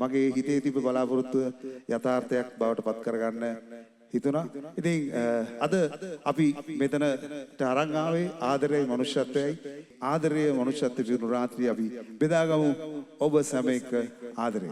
මගේ හිතේ තිබ්බ බලාපොරොත්තුව යථාර්ථයක් බවට පත් කරගන්න හිතුණා. ඉතින් අද අපි මෙතනට අරන් ආවේ ආදරයේ මනුෂ්‍යත්වයයි. ආදරයේ මනුෂ්‍යත්වයේ පිරුණු රාත්‍රිය අපි බෙදාගමු ඔබ සැම එක්ක ආදරය.